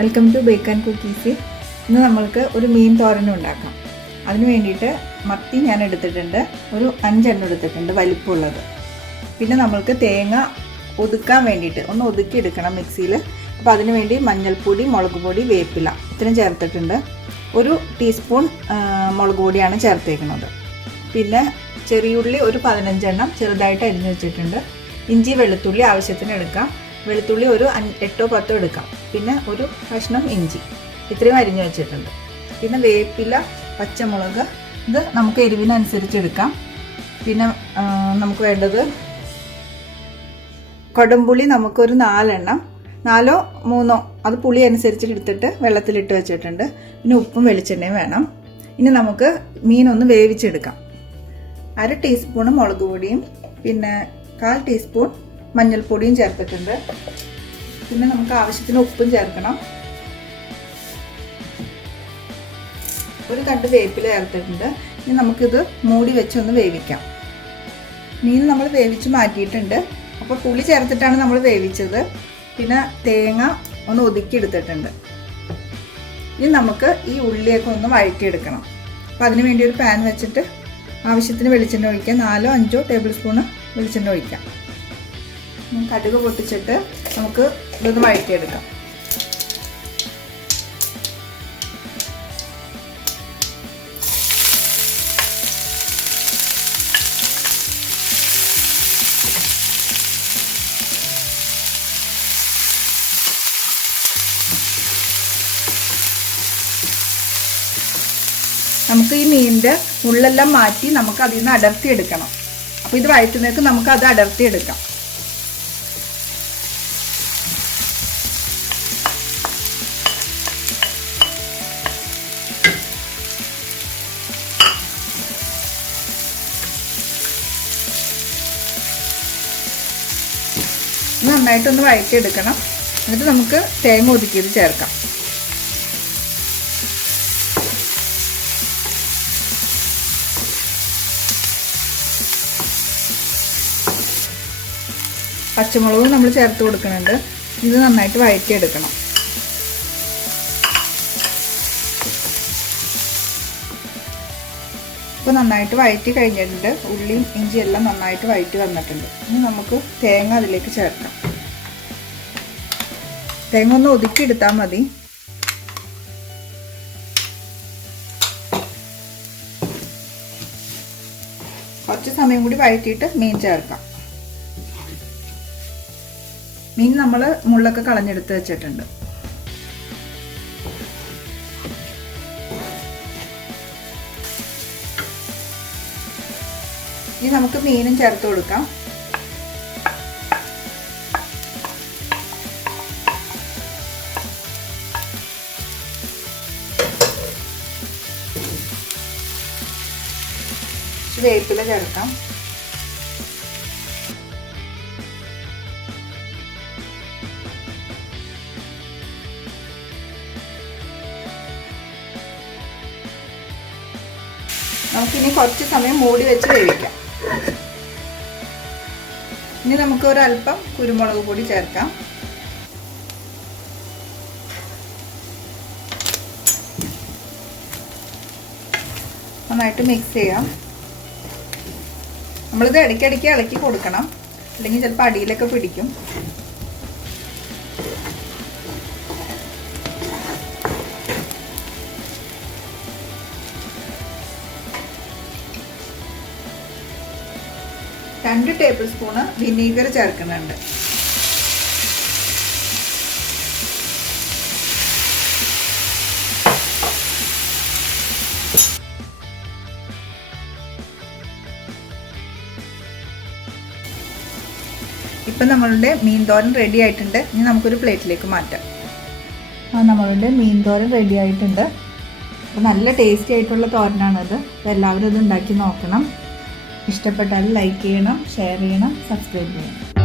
Welcome to bake and cookies. ഇന്ന് നമ്മൾക്ക് ഒരു മീൻ തോരനും ഉണ്ടാക്കാം. അതിന് വേണ്ടിയിട്ട് മത്തി ഞാൻ എടുത്തിട്ടുണ്ട്, ഒരു 5 എണ്ണം എടുത്തിട്ടുണ്ട് വലിപ്പമുള്ളത്. പിന്നെ നമ്മൾക്ക് തേങ്ങ ഒതുക്കാൻ വേണ്ടിയിട്ട് ഒന്ന് ഒതുക്കി എടുക്കണം മിക്സിയിൽ. അപ്പോൾ അതിന് വേണ്ടി മഞ്ഞൾപ്പൊടി, മുളക് പൊടി, വേപ്പില ഇത്രയും ചേർത്തിട്ടുണ്ട്. ഒരു ടീസ്പൂൺ മുളക് പൊടിയാണ് ചേർത്തേക്കുന്നത്. പിന്നെ ചെറിയുള്ളി ഒരു 15 എണ്ണം ചെറുതായിട്ട് അരിഞ്ഞ് വെച്ചിട്ടുണ്ട്. ഇഞ്ചി വെളുത്തുള്ളി ആവശ്യത്തിന് എടുക്കാം. വെളുത്തുള്ളി ഒരു 8 or 10 എടുക്കാം. പിന്നെ ഒരു കഷ്ണം ഇഞ്ചി ഇത്രയും അരിഞ്ഞു വെച്ചിട്ടുണ്ട്. പിന്നെ വേപ്പില, പച്ചമുളക് ഇത് നമുക്ക് എരിവിനനുസരിച്ച് എടുക്കാം. പിന്നെ നമുക്ക് വേണ്ടത് കൊടംപുളി നമുക്കൊരു 4 എണ്ണം, 4 or 3 അത് പുളി അനുസരിച്ച് എടുത്തിട്ട് വെള്ളത്തിലിട്ട് വെച്ചിട്ടുണ്ട്. പിന്നെ ഉപ്പും വെളിച്ചെണ്ണയും വേണം. ഇനി നമുക്ക് മീനൊന്ന് വേവിച്ചെടുക്കാം. 1/2 ടീസ്പൂൺ മുളക് പൊടിയും പിന്നെ 1/4 ടീസ്പൂൺ മഞ്ഞൾപ്പൊടിയും ചേർത്തിട്ടുണ്ട്. പിന്നെ നമുക്ക് ആവശ്യത്തിന് ഉപ്പും ചേർക്കണം. ഒരു കണ്ട് വേപ്പില ചേർത്തിട്ടുണ്ട്. ഇനി നമുക്കിത് മൂടി വെച്ചൊന്ന് വേവിക്കാം. മീൻ നമ്മൾ വേവിച്ച് മാറ്റിയിട്ടുണ്ട്. അപ്പോൾ പുളി ചേർത്തിട്ടാണ് നമ്മൾ വേവിച്ചത്. പിന്നെ തേങ്ങ ഒന്ന് ഒതുക്കിയെടുത്തിട്ടുണ്ട്. ഇനി നമുക്ക് ഈ ഉള്ളിയൊക്കെ ഒന്ന് വഴറ്റിയെടുക്കണം. അപ്പോൾ അതിന് വേണ്ടി ഒരു പാൻ വെച്ചിട്ട് ആവശ്യത്തിന് വെളിച്ചെണ്ണ ഒഴിക്കാം. 4 or 5 ടേബിൾ സ്പൂണ് വെളിച്ചെണ്ണ ഒഴിക്കാം. കടുക് പൊട്ടിച്ചിട്ട് നമുക്ക് ഇതൊന്ന് വഴറ്റിയെടുക്കാം. നമുക്ക് ഈ മീനിൻ്റെ മുള്ളെല്ലാം മാറ്റി നമുക്ക് അതിൽ നിന്ന് അടർത്തിയെടുക്കണം. അപ്പോൾ ഇത് വഴറ്റുന്നേക്ക് നമുക്ക് അത് അടർത്തിയെടുക്കാം. നന്നായിട്ടൊന്ന് വഴറ്റിയെടുക്കണം. എന്നിട്ട് നമുക്ക് തേങ്ങ ഒതുക്കിയത് ചേർക്കാം. പച്ചമുളകും നമ്മൾ ചേർത്ത് കൊടുക്കുന്നുണ്ട്. ഇത് നന്നായിട്ട് വഴറ്റിയെടുക്കണം. ഇപ്പോൾ നന്നായിട്ട് വഴറ്റി കഴിഞ്ഞിട്ടുണ്ട്. ഉള്ളിയും ഇഞ്ചിയും എല്ലാം നന്നായിട്ട് വഴറ്റി വന്നിട്ടുണ്ട്. ഇനി നമുക്ക് തേങ്ങ അതിലേക്ക് ചേർക്കാം. തേങ്ങ ഒന്ന് ഒതുക്കിയെടുത്താൽ മതി. കുറച്ച് സമയം കൂടി വഴറ്റിയിട്ട് മീൻ ചേർക്കാം. മീൻ നമ്മൾ മുള്ളൊക്കെ കളഞ്ഞെടുത്ത് വെച്ചിട്ടുണ്ട്. ഇനി നമുക്ക് മീനും ചേർത്ത് കൊടുക്കാം. വേപ്പില ചേർക്കാം. നമുക്കിനി കുറച്ച് സമയം മൂടി വെച്ച് വേവിക്കാം. ഇനി നമുക്ക് ഒരല്പം കുരുമുളക് പൊടി ചേർക്കാം. നന്നായിട്ട് മിക്സ് ചെയ്യാം. നമ്മളിത് ഇടയ്ക്കിടയ്ക്ക് ഇളക്കി കൊടുക്കണം, അല്ലെങ്കിൽ ചിലപ്പോൾ അടിയിലൊക്കെ പിടിക്കും. രണ്ട് ടേബിൾ സ്പൂണ് വിനീഗർ ചേർക്കുന്നുണ്ട്. ഇപ്പം നമ്മളുടെ മീൻ തോരൻ റെഡി ആയിട്ടുണ്ട്. ഇനി നമുക്കൊരു പ്ലേറ്റിലേക്ക് മാറ്റാം. നമ്മളുടെ മീൻ തോരൻ റെഡി ആയിട്ടുണ്ട്. അപ്പോൾ നല്ല ടേസ്റ്റി ആയിട്ടുള്ള തോരനാണത്. അപ്പോൾ എല്ലാവരും ഇത് ഉണ്ടാക്കി നോക്കണം. ഇഷ്ടപ്പെട്ടാൽ ലൈക്ക് ചെയ്യണം, ഷെയർ ചെയ്യണം, സബ്സ്ക്രൈബ് ചെയ്യണം.